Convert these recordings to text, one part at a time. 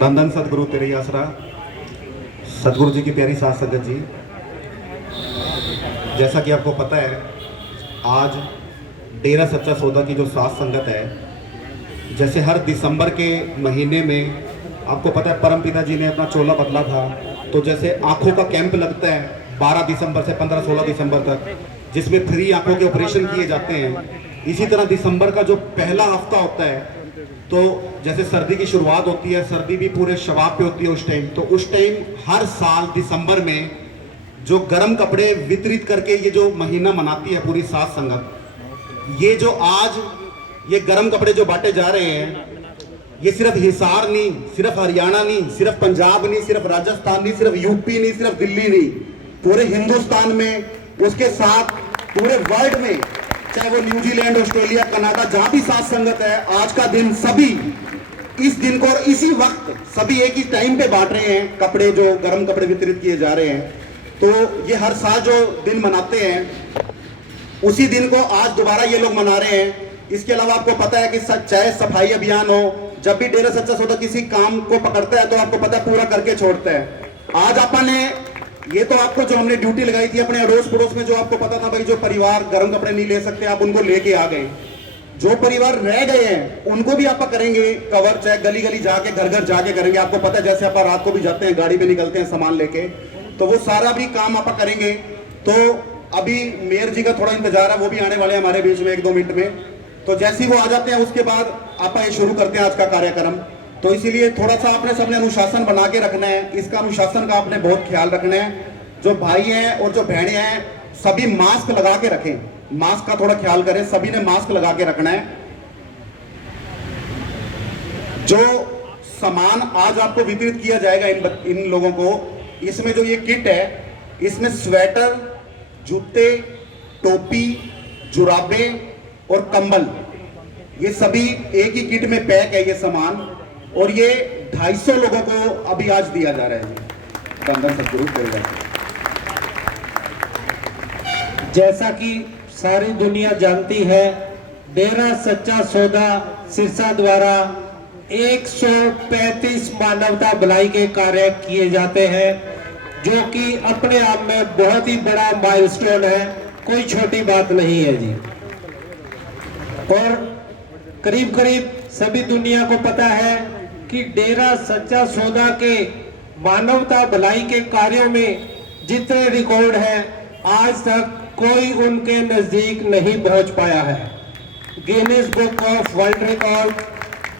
धन धन सतगुरु तेरे ही आसरा। सतगुरु जी की प्यारी साथ संगत जी, जैसा कि आपको पता है आज डेरा सच्चा सौदा की जो साथ संगत है, जैसे हर दिसंबर के महीने में आपको पता है परम पिता जी ने अपना चोला बदला था, तो जैसे आंखों का कैंप लगता है 12 दिसंबर से 15-16 दिसंबर तक, जिसमें फ्री आंखों के ऑपरेशन किए जाते हैं। इसी तरह दिसंबर का जो पहला हफ्ता होता है, तो जैसे सर्दी की शुरुआत होती है, सर्दी भी पूरे शबाब पे होती है उस टाइम, तो उस टाइम हर साल दिसंबर में जो गर्म कपड़े वितरित करके ये जो महीना मनाती है पूरी साथ संगत, ये जो आज ये गर्म कपड़े जो बांटे जा रहे हैं, ये सिर्फ हिसार नहीं, सिर्फ हरियाणा नहीं, सिर्फ पंजाब नहीं, सिर्फ राजस्थान नहीं, सिर्फ यूपी नहीं, सिर्फ दिल्ली नहीं, पूरे हिंदुस्तान में, उसके साथ पूरे वर्ल्ड में, चाहे वो न्यूजीलैंड, ऑस्ट्रेलिया, कनाडा, जहां भी साथ संगत है, आज का दिन सभी इस दिन को और इसी वक्त सभी एक ही टाइम पे बांट रहे हैं कपड़े, जो गर्म कपड़े वितरित किए जा रहे हैं। तो ये हर साल जो दिन मनाते हैं, उसी दिन को आज दोबारा ये लोग मना रहे हैं। इसके अलावा आपको पता है कि चाहे सफाई अभियान हो, जब भी डेरा सच्चा सौदा किसी काम को पकड़ता है तो आपको पता है पूरा करके छोड़ता है। आज आपने ये तो आपको जो हमने ड्यूटी लगाई थी अपने अड़ोस पड़ोस में, जो आपको पता था भाई जो परिवार गर्म कपड़े नहीं ले सकते, आप उनको लेके आ गए। जो परिवार रह गए हैं उनको भी आप करेंगे कवर, चाहे गली गली जाके, घर घर जाके करेंगे। आपको पता है जैसे आप रात को भी जाते हैं, गाड़ी पे निकलते हैं सामान लेके, तो वो सारा भी काम आप करेंगे। तो अभी मेयर जी का थोड़ा इंतजार है, वो भी आने वाले हैं हमारे बीच में 1-2 मिनट में। तो जैसे ही वो आ जाते हैं उसके बाद आप ये शुरू करते हैं आज का कार्यक्रम। तो इसीलिए थोड़ा सा आपने सबने अनुशासन बना के रखना है, इसका अनुशासन का आपने बहुत ख्याल रखना है। जो भाई हैं और जो बहनें हैं सभी मास्क लगा के रखें, मास्क का थोड़ा ख्याल करें, सभी ने मास्क लगा के रखना है। जो सामान आज आपको वितरित किया जाएगा इन लोगों को, इसमें जो ये किट है, इसमें स्वेटर, जूते, टोपी, जुराबे और कंबल, ये सभी एक ही किट में पैक है ये सामान, और ये 250 लोगों को अभी आज दिया जा रहा है। धन सतगुरु तेरे। जैसा कि सारी दुनिया जानती है, डेरा सच्चा सौदा सिरसा द्वारा 135 मानवता भलाई के कार्य किए जाते हैं, जो कि अपने आप में बहुत ही बड़ा माइलस्टोन है, कोई छोटी बात नहीं है जी। और करीब करीब सभी दुनिया को पता है कि डेरा सच्चा सौदा के मानवता भलाई के कार्यों में जितने रिकॉर्ड हैं, आज तक कोई उनके नजदीक नहीं पहुंच पाया है। Guinness book of world record,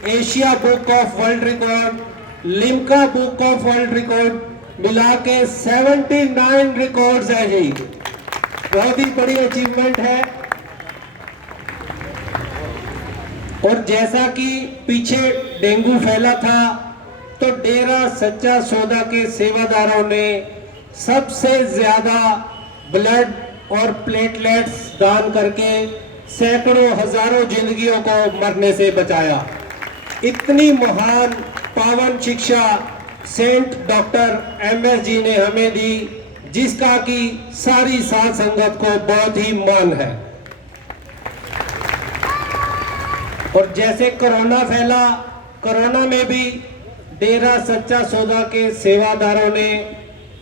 Asia book of world record, Limca book of world record मिला के 79 रिकॉर्ड्स है जी। बहुत ही बड़ी अचीवमेंट है। और जैसा कि पीछे डेंगू फैला था, तो डेरा सच्चा सौदा के सेवादारों ने सबसे ज्यादा ब्लड और प्लेटलेट्स दान करके सैकड़ों हजारों जिंदगियों को मरने से बचाया। इतनी महान पावन शिक्षा सेंट डॉक्टर MS जी ने हमें दी, जिसका कि सारी साध संगत को बहुत ही मान है। और जैसे कोरोना फैला, कोरोना में भी डेरा सच्चा सौदा के सेवादारों ने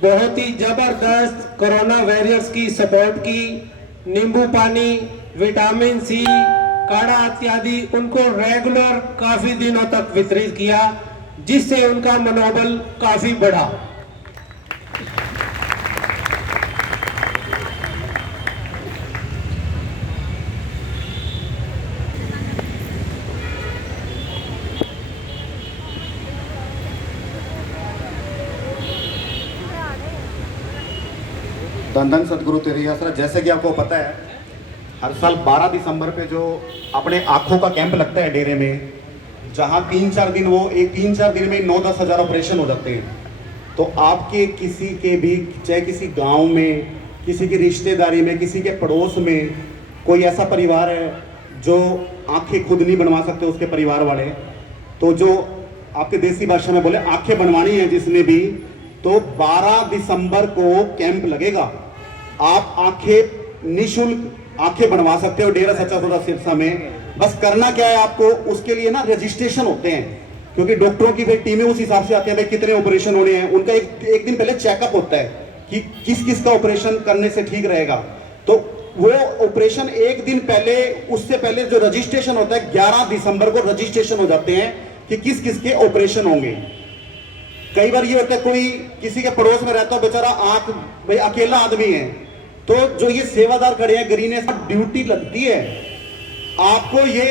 बहुत ही जबरदस्त कोरोना वॉरियर्स की सपोर्ट की। नींबू पानी, विटामिन C, काढ़ा इत्यादि उनको रेगुलर काफी दिनों तक वितरित किया, जिससे उनका मनोबल काफी बढ़ा। धन धन सतगुरु तेरे आसरा। जैसे कि आपको पता है हर साल 12 दिसंबर पे जो अपने आंखों का कैंप लगता है डेरे में, जहां 3-4 दिन वो 3-4 दिन में 9-10 हज़ार ऑपरेशन हो जाते हैं। तो आपके किसी के भी, चाहे किसी गांव में, किसी की रिश्तेदारी में, किसी के पड़ोस में कोई ऐसा परिवार है जो आंखें खुद नहीं बनवा सकते, उसके परिवार वाले, तो जो आपके देसी भाषा में बोले आंखें बनवानी है जिसने भी, तो 12 दिसंबर को कैंप लगेगा। आप आंखें निःशुल्क आंखें बनवा सकते हो डेरा सच्चा सौदा सिरसा में। बस करना क्या है आपको, उसके लिए ना रजिस्ट्रेशन होते हैं। क्योंकि डॉक्टरों की फिर टीमें उस हिसाब से आती हैं भाई कितने ऑपरेशन होने हैं, उनका एक दिन पहले चेकअप होता है कि किस किस का ऑपरेशन करने से ठीक रहेगा। तो वो ऑपरेशन एक दिन पहले, उससे पहले जो रजिस्ट्रेशन होता है 11 दिसंबर को रजिस्ट्रेशन हो जाते हैं कि किस किस के ऑपरेशन होंगे। कई बार ये होता है कोई किसी के पड़ोस में रहता हो बेचारा, आंख भाई अकेला आदमी है, तो जो ये सेवादार खड़े हैं ग्रीनेस, ड्यूटी लगती है आपको। ये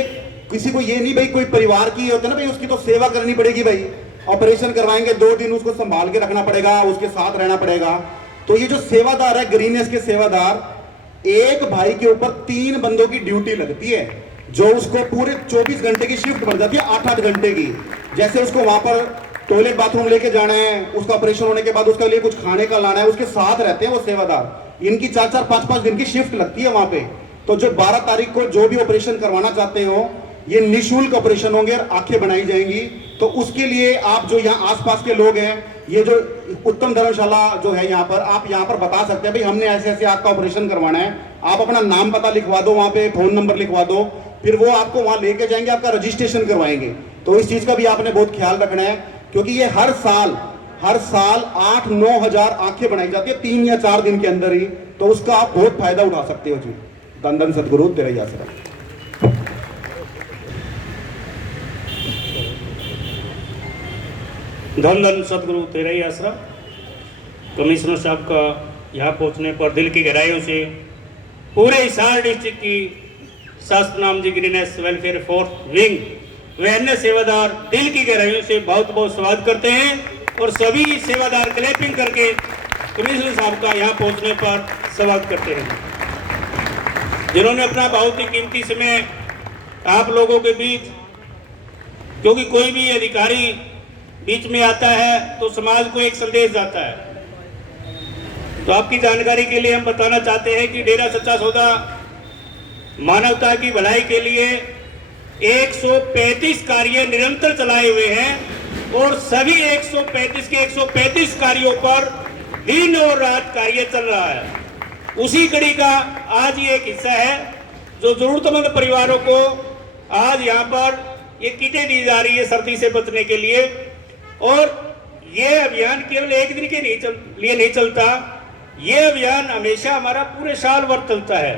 किसी को ये नहीं भाई कोई परिवार की होता है ना भाई उसकी तो सेवा करनी पड़ेगी भाई, ऑपरेशन करवाएंगे 2 दिन उसको संभाल के रखना पड़ेगा, उसके साथ रहना पड़ेगा। तो ये जो सेवादार है ग्रीनेस के सेवादार, एक भाई के ऊपर 3 बंदों की ड्यूटी लगती है, जो उसको पूरे 24 घंटे की शिफ्ट पड़ जाती है, 8-8 घंटे की। जैसे उसको वहां पर टॉयलेट बाथरूम लेके जाना है, उसका ऑपरेशन होने के बाद उसके लिए कुछ खाने का लाना है, उसके साथ रहते हैं वो सेवादार। इनकी 4-4, 5-5 दिन की शिफ्ट लगती है वहां पे। तो जो 12 तारीख को जो भी ऑपरेशन करवाना चाहते हो, ये निःशुल्क ऑपरेशन होंगे और आंखें बनाई जाएंगी। तो उसके लिए आप जो यहाँ आसपास के लोग हैं, ये जो उत्तम धर्मशाला जो है यहाँ पर, आप यहाँ पर बता सकते हैं भाई हमने ऐसे ऐसे आपका ऑपरेशन करवाना है, आप अपना नाम पता लिखवा दो, वहाँ पे फोन नंबर लिखवा दो, फिर वो आपको वहाँ लेके जाएंगे, आपका रजिस्ट्रेशन करवाएंगे। तो इस चीज का भी आपने बहुत ख्याल रखना है, क्योंकि ये हर साल 8-9 हजार आंखें बनाई जाती है 3 या 4 दिन के अंदर ही। तो उसका आप बहुत फायदा उठा सकते हो जी। धन धन सदगुरु तेरा ही आसरा। धन धन सदगुरु तेरा ही आसरा। कमिश्नर साहब का यहाँ पहुँचने पर दिल की गहराइयों से पूरे हिसार डिस्ट्रिक्ट की शास्त्र नाम जी ग्रीनेस वेलफेयर फोर्स विंग व अन्य सेवादार दिल की गहराइयों से बहुत बहुत स्वागत करते हैं और सभी सेवादार क्लैपिंग करके कमिश्नर साहब का यहाँ पहुँचने पर स्वागत करते हैं, जिन्होंने अपना बहुत ही कीमती समय आप लोगों के बीच, क्योंकि कोई भी अधिकारी बीच में आता है तो समाज को एक संदेश जाता है। तो आपकी जानकारी के लिए हम बताना चाहते हैं कि डेरा सच्चा सौदा मानवता की भलाई के लिए 135 कार्य निरंतर चलाए हुए हैं और सभी 135 के 135 कार्यों पर दिन और रात कार्य चल रहा है। उसी कड़ी का आज ये एक हिस्सा है जो जरूरतमंद परिवारों को आज यहाँ पर ये किटें दी जा रही है सर्दी से बचने के लिए। और ये अभियान केवल एक दिन के लिए नहीं चलता, ये अभियान हमेशा हमारा पूरे साल भर चलता है,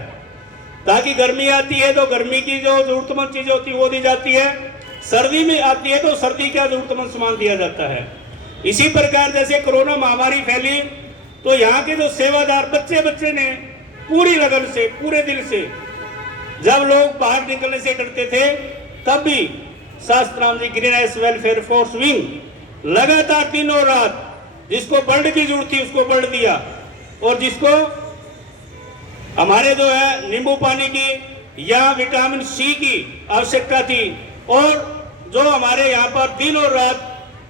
ताकि गर्मी आती है तो गर्मी की जो जरूरतमंद चीजें होती है वो दी जाती है, सर्दी में आती है तो सर्दी का जरूरतमंद सामान दिया जाता है। इसी प्रकार जैसे कोरोना महामारी फैली तो यहाँ के जो सेवादार बच्चे ने पूरी लगन से, पूरे दिल से, जब लोग बाहर निकलने से डरते थे तब भी शास्त्राम जी ग्रीनेस वेलफेयर फोर्स विंग लगातार दिन और रात, जिसको ब्लड की जरूरत थी उसको ब्लड दिया, और जिसको हमारे जो है नींबू पानी की या विटामिन सी की आवश्यकता थी, और जो हमारे यहाँ पर दिन और रात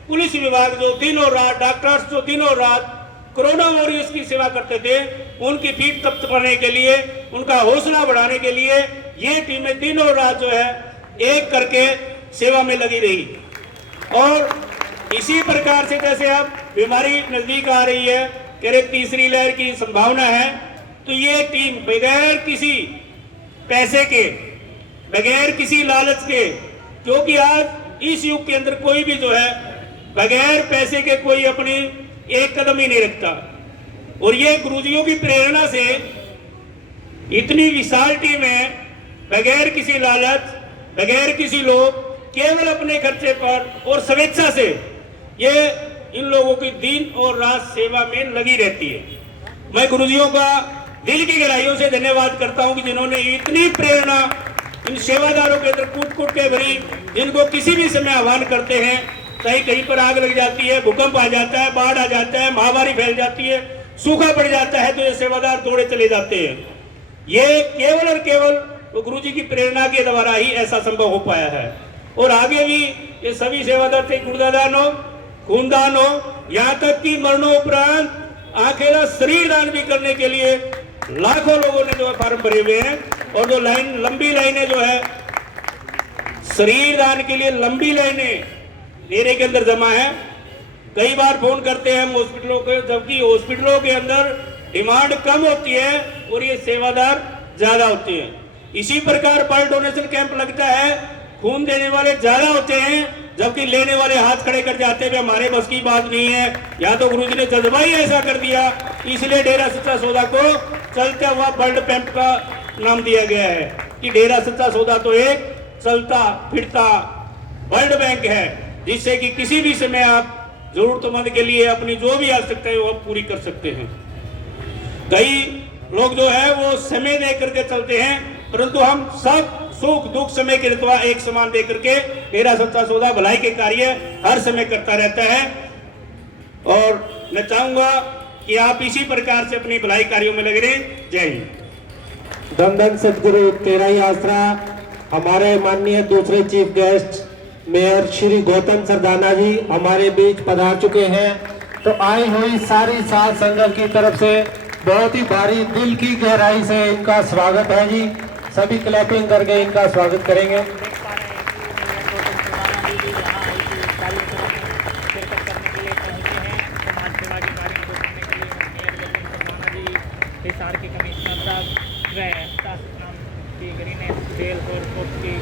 पुलिस विभाग जो दिन और रात, डॉक्टर्स जो दिन और रात कोरोना वॉरियर्स की सेवा करते थे, उनकी पीठ तप्त करने के लिए, उनका हौसला बढ़ाने के लिए ये टीमें दिन और रात जो है एक करके सेवा में लगी रही। और इसी प्रकार से जैसे अब बीमारी नजदीक आ रही है, कह तीसरी लहर की संभावना है, तो ये टीम बगैर किसी पैसे के, बगैर किसी लालच के, क्योंकि आज इस युग के अंदर कोई भी जो है बगैर पैसे के कोई अपनी एक कदम ही नहीं रखता। और ये गुरुजियों की प्रेरणा से इतनी विशाल टीम है, बगैर किसी लालच, बगैर किसी लोभ, केवल अपने खर्चे पर और स्वेच्छा से ये इन लोगों की दिन और रात सेवा में लगी रहती है। मैं गुरुजियों का दिल की गहराइयों से धन्यवाद करता हूं कि जिन्होंने इतनी प्रेरणा इन सेवादारों के अंदर कूट कूट के भरी, जिनको किसी भी समय आह्वान करते हैं, चाहे कहीं पर आग लग जाती है, भूकंप आ जाता है, बाढ़ आ जाता है, महामारी फैल जाती है, सूखा पड़ जाता है, तो ये सेवादार दौड़े चले जाते हैं। ये केवल और केवल तो गुरुजी की प्रेरणा के द्वारा ही ऐसा संभव हो पाया है। और आगे भी ये सभी सेवादार थे गुर्दादान हो, खूनदान हो, यहाँ तक कि मरणोपरांत आखिर शरीर दान भी करने के लिए लाखों लोगों ने जो है फार्म भरे हुए हैं। और जो लाइन, लंबी लाइनें जो है शरीर दान के लिए, लंबी लाइनें डेरे के अंदर जमा है। कई बार फोन करते हैं हम हॉस्पिटलों के, जबकि हॉस्पिटलों के अंदर डिमांड कम होती है और ये सेवादार ज्यादा होते हैं। इसी प्रकार ब्लड डोनेशन कैंप लगता है खून देने वाले ज्यादा होते हैं, जबकि लेने वाले हाथ खड़े कर जाते हैं हमारे बस की बात नहीं है। या तो गुरुजी ने जज्बा ही ऐसा कर दिया, इसलिए डेरा सच्चा सौदा को चलता हुआ वर्ल्ड बैंक का नाम दिया गया है कि डेरा सच्चा सौदा तो एक चलता फिरता वर्ल्ड बैंक है, जिससे कि किसी भी समय आप जरूरतमंद के लिए अपनी जो भी आवश्यकता है वो आप पूरी कर सकते हैं। कई लोग जो है वो समय दे करके चलते हैं, परंतु हम सब सुख दुख समय के रितवा एक समान दे करके डेरा सच्चा सौदा भलाई के कार्य हर समय करता रहता है। और मैं चाहूंगा कि आप इसी प्रकार से अपनी भलाई कार्यों में लगे रहें। जय हिंद। धन धन सदगुरु तेरा ही आसरा। हमारे माननीय दूसरे chief guest mayor Shri Gautam Sardana ji हमारे बीच पधार चुके हैं। तो आई हुई सारी साध संगत की तरफ से बहुत ही भारी दिल की गहराई से इनका स्वागत है जी। सभी क्लैपिंग करके इनका स्वागत करेंगे। हिसार के कमिश्नर साहब की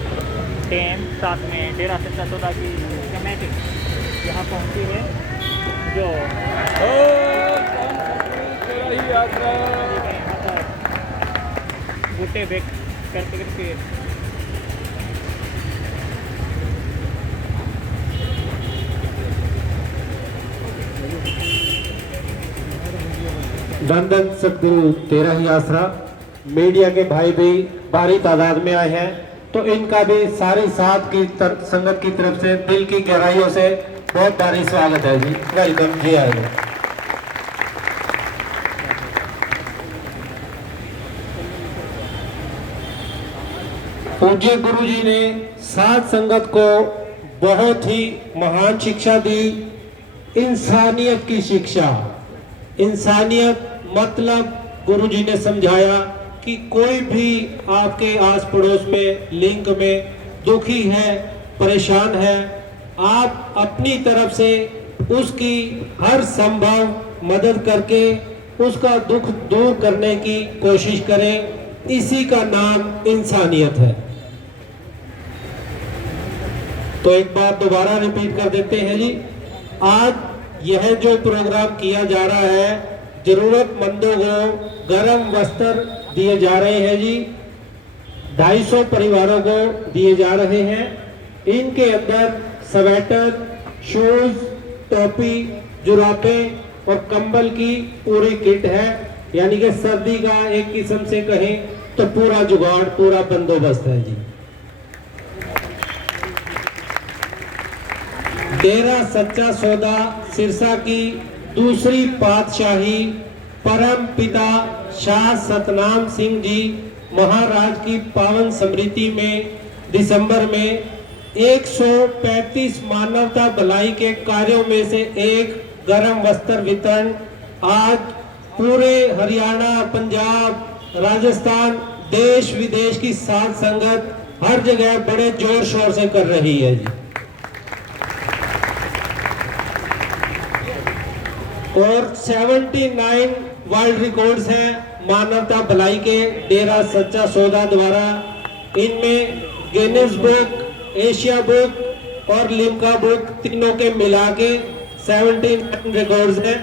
टीम साथ में डेरा सच्चा सौदा की कमेटी यहाँ पहुँची है, जो बूटे बेच करके धन धन सदगुरु तेरा ही आसरा। मीडिया के भाई भी भारी तादाद में आए हैं, तो इनका भी सारी साथ की संगत की तरफ से दिल की गहराइयों से बहुत भारी स्वागत है जी। वेलकम जी। आए पूज्य गुरु जी ने साध संगत को बहुत ही महान शिक्षा दी, इंसानियत की शिक्षा। इंसानियत मतलब गुरु जी ने समझाया कि कोई भी आपके आस पड़ोस में लिंक में दुखी है, परेशान है, आप अपनी तरफ से उसकी हर संभव मदद करके उसका दुख दूर करने की कोशिश करें। इसी का नाम इंसानियत है। तो एक बार दोबारा रिपीट कर देते हैं जी। आज यह जो प्रोग्राम किया जा रहा है, जरूरतमंदों को गर्म वस्त्र दिए जा रहे हैं जी। 250 परिवारों को दिए जा रहे हैं। इनके अंदर स्वेटर, शूज, टोपी, जुराबें और कंबल की पूरी किट है, यानी कि सर्दी का एक किस्म से कहें तो पूरा जुगाड़, पूरा बंदोबस्त है जी। डेरा सच्चा सौदा सिरसा की दूसरी पातशाही परम पिता शाह सतनाम सिंह जी महाराज की पावन स्मृति में दिसंबर में 135 मानवता भलाई के कार्यों में से एक गर्म वस्त्र वितरण आज पूरे हरियाणा, पंजाब, राजस्थान, देश विदेश की साध संगत हर जगह बड़े जोर शोर से कर रही है जी। और 79 वर्ल्ड रिकॉर्ड्स हैं मानवता भलाई के डेरा सच्चा सौदा द्वारा। इनमें गिनीज बुक, एशिया बुक और लिम्का बुक तीनों के मिला के 79 रिकॉर्ड्स हैं।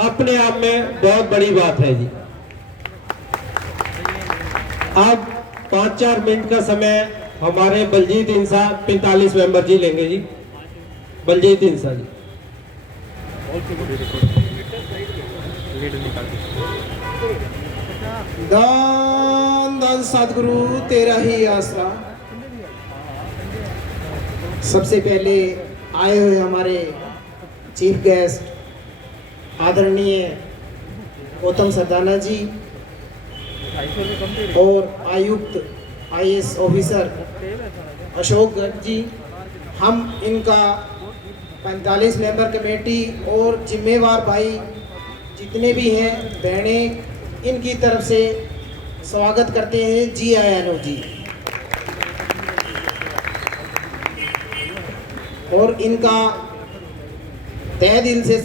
अपने आप में बहुत बड़ी बात है जी। अब 5-4 मिनट का समय हमारे बलजीत इंसा 45 मेंबर जी लेंगे जी। बलजीत इंसा जी। दान दान सतगुरु तेरा ही आसरा। सबसे पहले आए हुए हमारे चीफ गेस्ट आदरणीय गौतम सरदाना जी और आयुक्त IAS ऑफिसर अशोक गर्ग जी, हम इनका 45 मेंबर कमेटी और जिम्मेवार भाई जितने भी हैं, बहनें, इनकी तरफ से स्वागत करते हैं। जी आयानो जी। और इनका तहे दिल से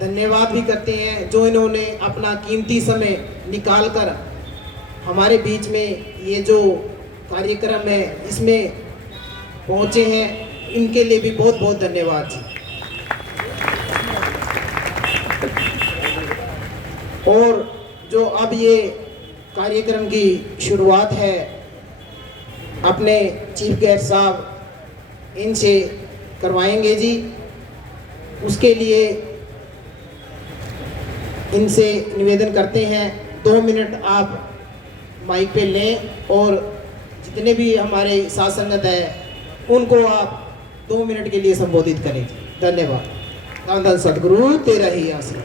धन्यवाद भी करते हैं जो इन्होंने अपना कीमती समय निकालकर हमारे बीच में ये जो कार्यक्रम है इसमें पहुँचे हैं, इनके लिए भी बहुत बहुत धन्यवाद जी। और जो अब ये कार्यक्रम की शुरुआत है, अपने चीफ गेस्ट साहब इनसे करवाएंगे जी। उसके लिए इनसे निवेदन करते हैं 2 मिनट आप माइक पे लें और जितने भी हमारे साथ संगत है उनको आप 2 मिनट के लिए संबोधित करें। धन्यवाद। धन धन सद्गुरु तेरा ही आसरा।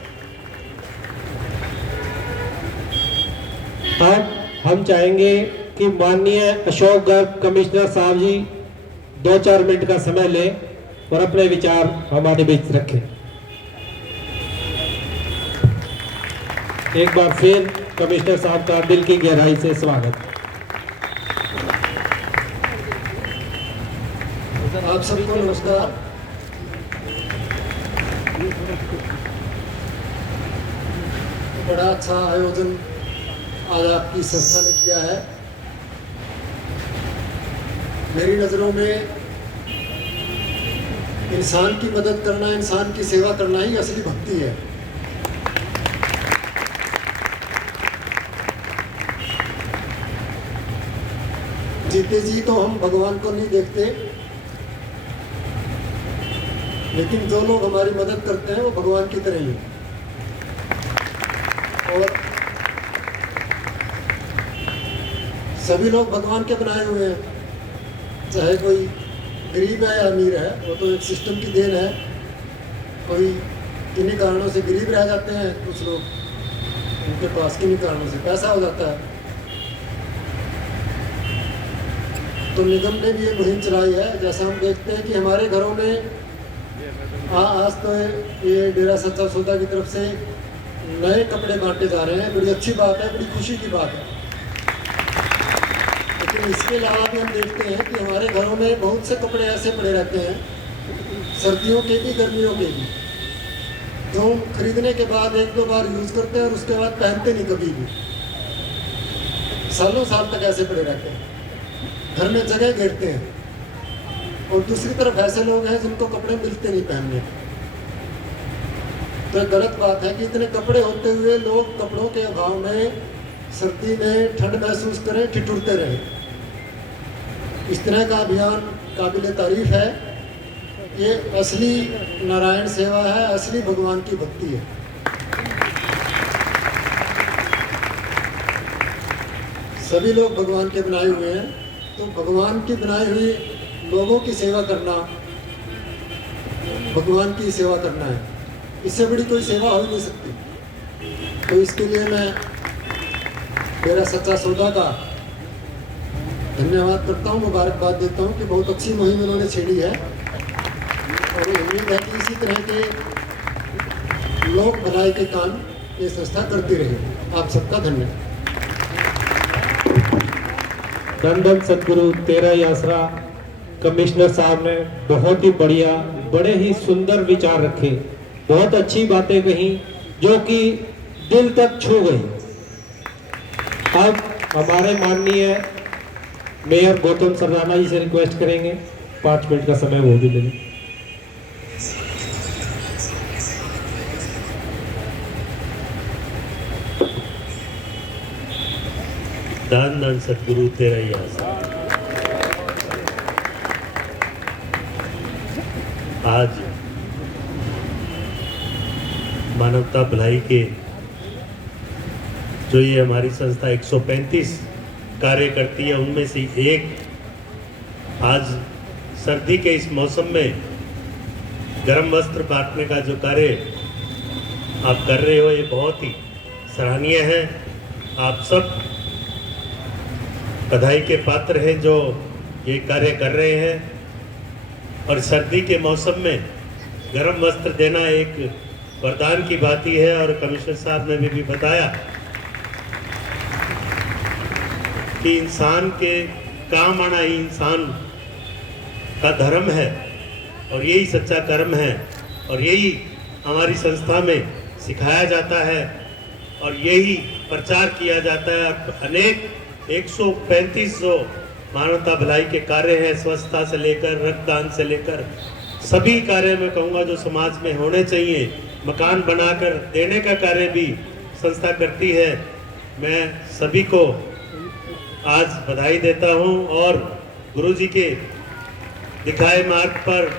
अब हम चाहेंगे कि माननीय अशोक गर्ग कमिश्नर साहब जी 2-4 मिनट का समय लें और अपने विचार हमारे बीच रखें। एक बार फिर कमिश्नर साहब का दिल की गहराई से स्वागत। आप सबको नमस्कार। बड़ा अच्छा आयोजन आज आपकी संस्था ने किया है। मेरी नज़रों में इंसान की मदद करना, इंसान की सेवा करना ही असली भक्ति है। जीते जी तो हम भगवान को नहीं देखते, लेकिन जो लोग हमारी मदद करते हैं वो भगवान की तरह ही हैं। और सभी लोग भगवान के बनाए हुए हैं, चाहे कोई गरीब है या अमीर है, वो तो एक सिस्टम की देन है। कोई किन्हीं कारणों से गरीब रह जाते हैं, कुछ लोग उनके पास किन्हीं कारणों से पैसा हो जाता है। तो निगम ने भी ये मुहिम चलाई है। जैसा हम देखते हैं कि हमारे घरों में आज तो ये डेरा सच्चा सौदा की तरफ से नए कपड़े बांटे जा रहे हैं। बड़ी अच्छी बात है, बड़ी खुशी की बात है। लेकिन इसके अलावा भी हम देखते हैं कि हमारे घरों में बहुत से कपड़े ऐसे पड़े रहते हैं, सर्दियों के भी गर्मियों के भी, जो हम खरीदने के बाद 1-2 बार यूज़ करते हैं और उसके बाद पहनते नहीं कभी भी। सालों साल तक ऐसे पड़े रहते हैं, घर में जगह घेरते हैं। और दूसरी तरफ ऐसे लोग हैं जिनको कपड़े मिलते नहीं पहनने। तो गलत बात है कि इतने कपड़े होते हुए लोग कपड़ों के अभाव में सर्दी में ठंड महसूस करें, ठिठुरते रहें। इस तरह का अभियान काबिल तारीफ है। ये असली नारायण सेवा है, असली भगवान की भक्ति है। सभी लोग भगवान के बनाए हुए हैं, तो भगवान की बनाई हुई लोगों की सेवा करना भगवान की सेवा करना है। इससे बड़ी कोई सेवा हो ही नहीं सकती। तो इसके लिए मैं डेरा सच्चा सौदा का धन्यवाद करता हूँ, मुबारकबाद देता हूँ कि बहुत अच्छी मुहिम उन्होंने छेड़ी है। और उम्मीद है कि इसी तरह के लोक भलाई के काम ये संस्था करती रहे। आप सबका धन्यवाद। धन धन सद्गुरु तेरा ही आसरा। कमिश्नर साहब ने बहुत ही बढ़िया, बड़े ही सुंदर विचार रखे, बहुत अच्छी बातें कही जो कि दिल तक छू गई। अब हमारे माननीय मेयर गौतम सरदाना जी से रिक्वेस्ट करेंगे 5 मिनट का समय वो भी ले लें। धन धन सद्गुरु तेरा ही आसरा। आज मानवता भलाई के जो ये हमारी संस्था 135 कार्य करती है, उनमें से एक आज सर्दी के इस मौसम में गर्म वस्त्र बांटने का जो कार्य आप कर रहे हो, ये बहुत ही सराहनीय है। आप सब बधाई के पात्र हैं जो ये कार्य कर रहे हैं। और सर्दी के मौसम में गर्म वस्त्र देना एक वरदान की बात ही है। और कमिश्नर साहब ने भी बताया कि इंसान के काम आना ही इंसान का धर्म है और यही सच्चा कर्म है। और यही हमारी संस्था में सिखाया जाता है और यही प्रचार किया जाता है। अनेक 135 जो मानवता भलाई के कार्य हैं, स्वच्छता से लेकर रक्तदान से लेकर सभी कार्य मैं कहूँगा जो समाज में होने चाहिए, मकान बनाकर देने का कार्य भी संस्था करती है। मैं सभी को आज बधाई देता हूँ और गुरुजी के दिखाए मार्ग पर,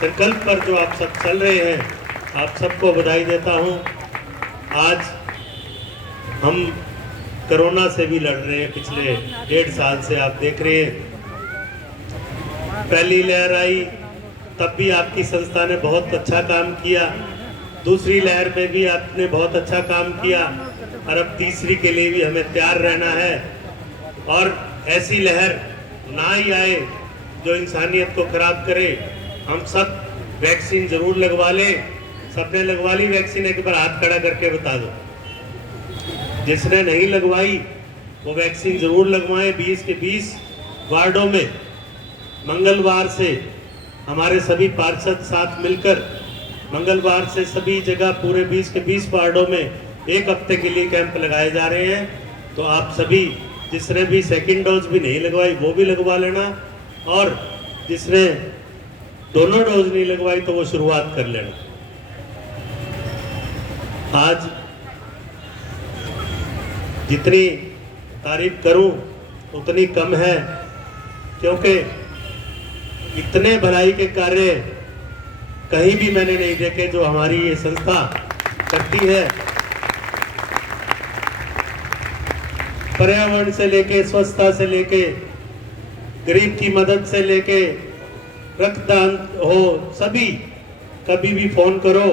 संकल्प पर जो आप सब चल रहे हैं, आप सबको बधाई देता हूँ। आज हम कोरोना से भी लड़ रहे हैं, पिछले 1.5 साल से आप देख रहे हैं। पहली लहर आई तब भी आपकी संस्था ने बहुत अच्छा काम किया, दूसरी लहर में भी आपने बहुत अच्छा काम किया और अब तीसरी के लिए भी हमें तैयार रहना है। और ऐसी लहर ना ही आए जो इंसानियत को खराब करे। हम सब वैक्सीन जरूर लगवा लें। सबने लगवा ली वैक्सीन? एक बार हाथ खड़ा करके बता दो। जिसने नहीं लगवाई वो वैक्सीन जरूर लगवाएं। 20 के 20 वार्डों में मंगलवार से हमारे सभी पार्षद साथ मिलकर मंगलवार से सभी जगह पूरे 20 के 20 वार्डों में 1 हफ्ते के लिए कैंप लगाए जा रहे हैं। तो आप सभी जिसने भी सेकंड डोज भी नहीं लगवाई वो भी लगवा लेना, और जिसने दोनों डोज नहीं लगवाई तो वो शुरुआत कर लेना। आज जितनी तारीफ करूं उतनी कम है, क्योंकि इतने भलाई के कार्य कहीं भी मैंने नहीं देखे जो हमारी ये संस्था करती है। पर्यावरण से लेके, स्वच्छता से लेके, गरीब की मदद से लेके, रक्तदान हो, सभी कभी भी फोन करो,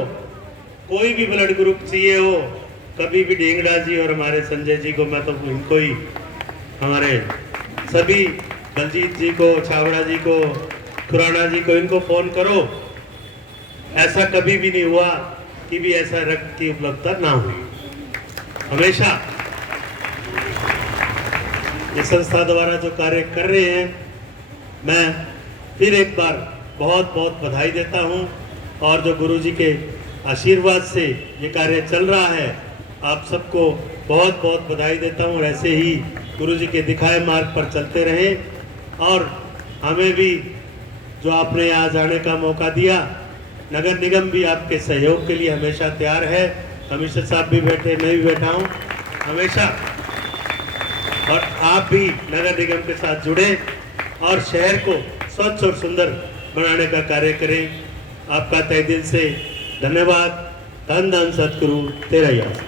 कोई भी ब्लड ग्रुप चाहिए हो, कभी भी ढींगड़ा जी और हमारे संजय जी को, मैं तो इनको ही, हमारे सभी बलजीत जी को, छावड़ा जी को, खुराना जी को, इनको फोन करो। ऐसा कभी भी नहीं हुआ कि भी ऐसा रक्त की उपलब्धता ना हुई। हमेशा इस संस्था द्वारा जो कार्य कर रहे हैं, मैं फिर एक बार बहुत बहुत बधाई देता हूं। और जो गुरुजी के आशीर्वाद से ये कार्य चल रहा है, आप सबको बहुत बहुत बधाई देता हूं। और ऐसे ही गुरुजी के दिखाए मार्ग पर चलते रहें। और हमें भी जो आपने यहाँ जाने का मौका दिया, नगर निगम भी आपके सहयोग के लिए हमेशा तैयार है। कमिश्नर साहब भी बैठे, मैं भी बैठा हूँ हमेशा। और आप भी नगर निगम के साथ जुड़े और शहर को स्वच्छ और सुंदर बनाने का कार्य करें। आपका तहे दिल से धन्यवाद। धन धन सतगुरु तेरा याद।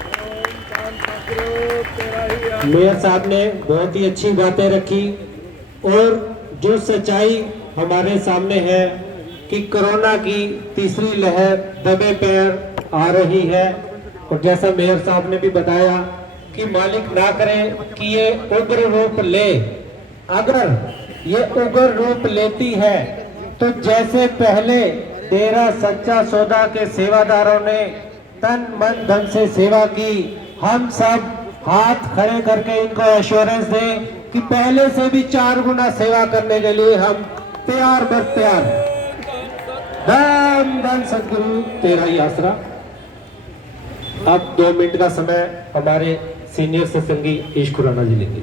मेयर साहब ने बहुत ही अच्छी बातें रखी और जो सच्चाई हमारे सामने है कि कोरोना की तीसरी लहर दबे पैर आ रही है। और जैसा मेयर साहब ने भी बताया कि मालिक ना करे कि ये उग्र रूप ले। अगर ये उग्र रूप लेती है तो जैसे पहले डेरा सच्चा सौदा के सेवादारों ने तन मन धन से सेवा की, हम सब हाथ खड़े करके इनको एश्योरेंस दें कि पहले से भी 4 गुना सेवा करने के लिए हम तैयार बर तैयार। धन धन सतगुरु तेरा ही आसरा। अब 2 मिनट का समय हमारे सीनियर सत्संगी ईश खुराना जी लेंगे।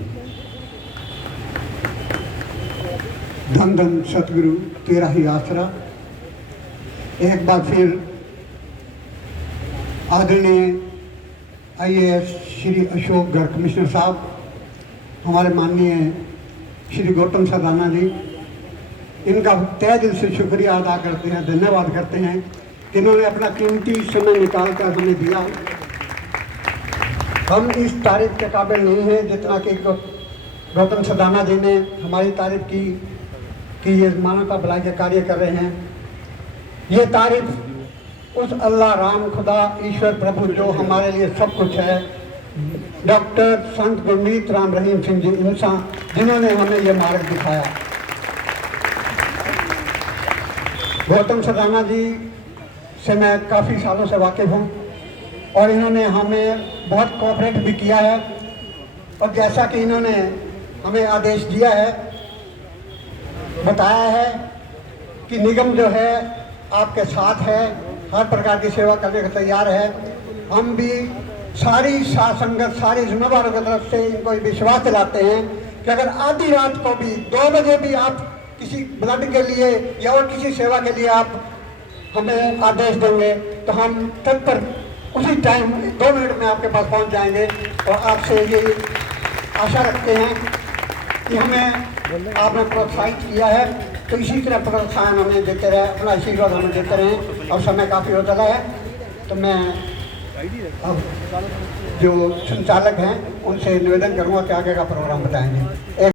धन धन सतगुरु तेरा ही आसरा। एक बार फिर आदरणीय IAS श्री अशोक गर्ग कमिश्नर साहब, हमारे माननीय श्री गौतम सरदाना जी, इनका तहे दिल से शुक्रिया अदा करते हैं, धन्यवाद करते हैं कि इन्होंने अपना कीमती समय निकाल कर हमें दिया। हम इस तारीफ के काबिल नहीं हैं जितना कि गौतम सरदाना जी ने हमारी तारीफ की कि ये मानवता भलाई के कार्य कर रहे हैं। ये तारीफ उस अल्लाह, राम, खुदा, ईश्वर, प्रभु जो हमारे लिए सब कुछ है, डॉक्टर संत गुरमीत राम रहीम सिंह जी इंसान, जिन्होंने हमें ये मार्ग दिखाया। गौतम सरदाना जी से मैं काफ़ी सालों से वाकिफ़ हूँ और इन्होंने हमें बहुत कोऑपरेट भी किया है। और जैसा कि इन्होंने हमें आदेश दिया है, बताया है कि निगम जो है आपके साथ है, हर प्रकार की सेवा करने को तैयार है। हम भी सारी साथ संगत, सारी जिम्मेदारों की तरफ से इनको विश्वास दिलाते हैं कि अगर आधी रात को भी 2 बजे भी आप किसी ब्लड के लिए या और किसी सेवा के लिए आप हमें आदेश देंगे तो हम तत्पर उसी टाइम 2 मिनट में आपके पास पहुंच जाएंगे। और आपसे ये आशा रखते हैं कि हमें आपने प्रोत्साहित किया है तो इसी तरह प्रोत्साहन हमें देते रहे, अपना आशीर्वाद हमें देते रहें। और समय काफ़ी हो चला है तो मैं अब जो संचालक हैं उनसे निवेदन करूँगा कि आगे का प्रोग्राम बताएंगे।